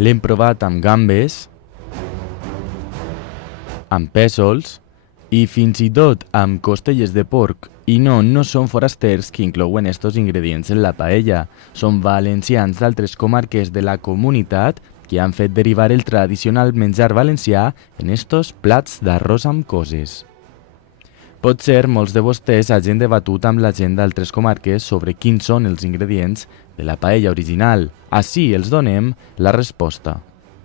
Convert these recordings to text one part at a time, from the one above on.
L'hem provat amb gambes, amb pèsols i fins i tot amb costelles de porc. I no són forasters que inclouen estos ingredients en la paella. Són valencians d'altres comarques de la comunitat que han fet derivar el tradicional menjar valencià en estos plats d'arròs amb coses. Potser molts de vostès hagin debatut amb la gent d'altres comarques sobre quins són els ingredients de la paella original. Així els donem la resposta.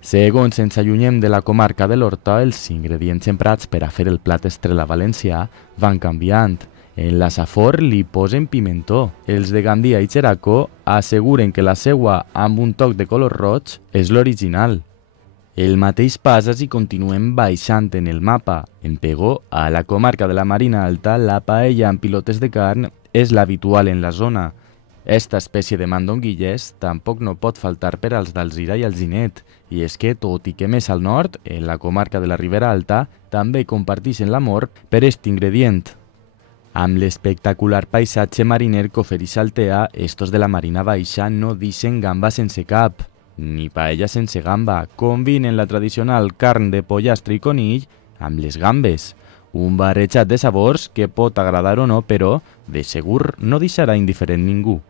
Segons ens allunyem de la comarca de l'Horta, els ingredients emprats per a fer el plat estrella valencià van canviant. En la safor li posen pimentó. Els de Gandia i Xeraco asseguren que la seua amb un toc de color roig és l'original. El mateix passa si continuem baixant en el mapa. En Pego, a la comarca de la Marina Alta, la paella amb pilotes de carn és l'habitual en la zona. Esta espècie de mandonguilles tampoc no pot faltar per als d'Alzira i Alginet, i és que, tot i que més al nord, en la comarca de la Ribera Alta, també comparteixen l'amor per aquest ingredient. Amb l'espectacular paisatge mariner que ofereix Altea, estos de la Marina Baixa no deixen gamba sense cap, ni paella sense gamba. Combinen la tradicional carn de pollastre i conill amb les gambes. Un barrejat de sabors que pot agradar o no, però de segur no deixarà indiferent ningú.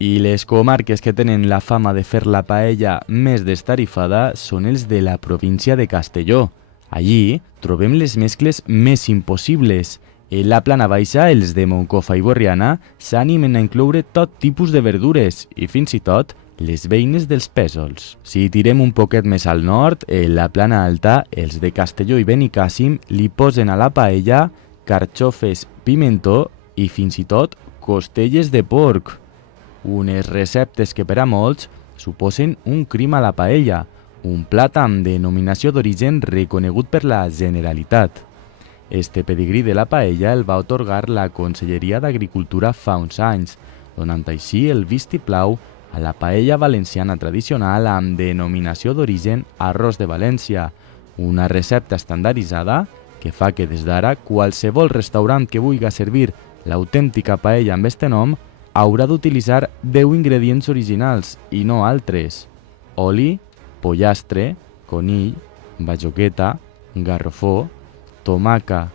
I les comarques que tenen la fama de fer la paella més destarifada són els de la província de Castelló. Allí trobem les mescles més impossibles. En la plana baixa, els de Moncofa i Borriana s'animen a incloure tot tipus de verdures i fins i tot les beines dels pèsols. Si tirem un poquet més al nord, en la plana alta, els de Castelló i Benicàssim li posen a la paella carxofes, pimentó i fins i tot costelles de porc. Unes receptes que per a molts suposen un crim a la paella, un plat amb denominació d'origen reconegut per la Generalitat. Este pedigrí de la paella el va atorgar la Conselleria d'Agricultura fa uns anys, donant així el vistiplau a la paella valenciana tradicional amb denominació d'origen arròs de València, una recepta estandarditzada que fa que des d'ara qualsevol restaurant que vulgui servir l'autèntica paella amb este nom haurà d'utilitzar 10 ingredients originals i no altres: oli, pollastre, conill, bajoqueta, garrofó, tomaca,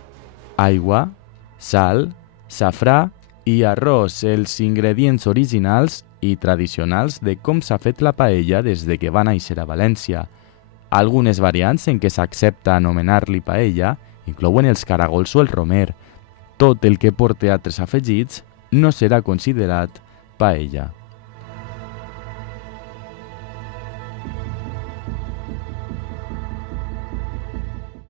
aigua, sal, safrà i arròs, els ingredients originals i tradicionals de com s'ha fet la paella des de que va néixer a València. Algunes variants en què s'accepta anomenar-li paella inclouen els caragols o el romer. Tot el que porti altres afegits no serà considerat paella.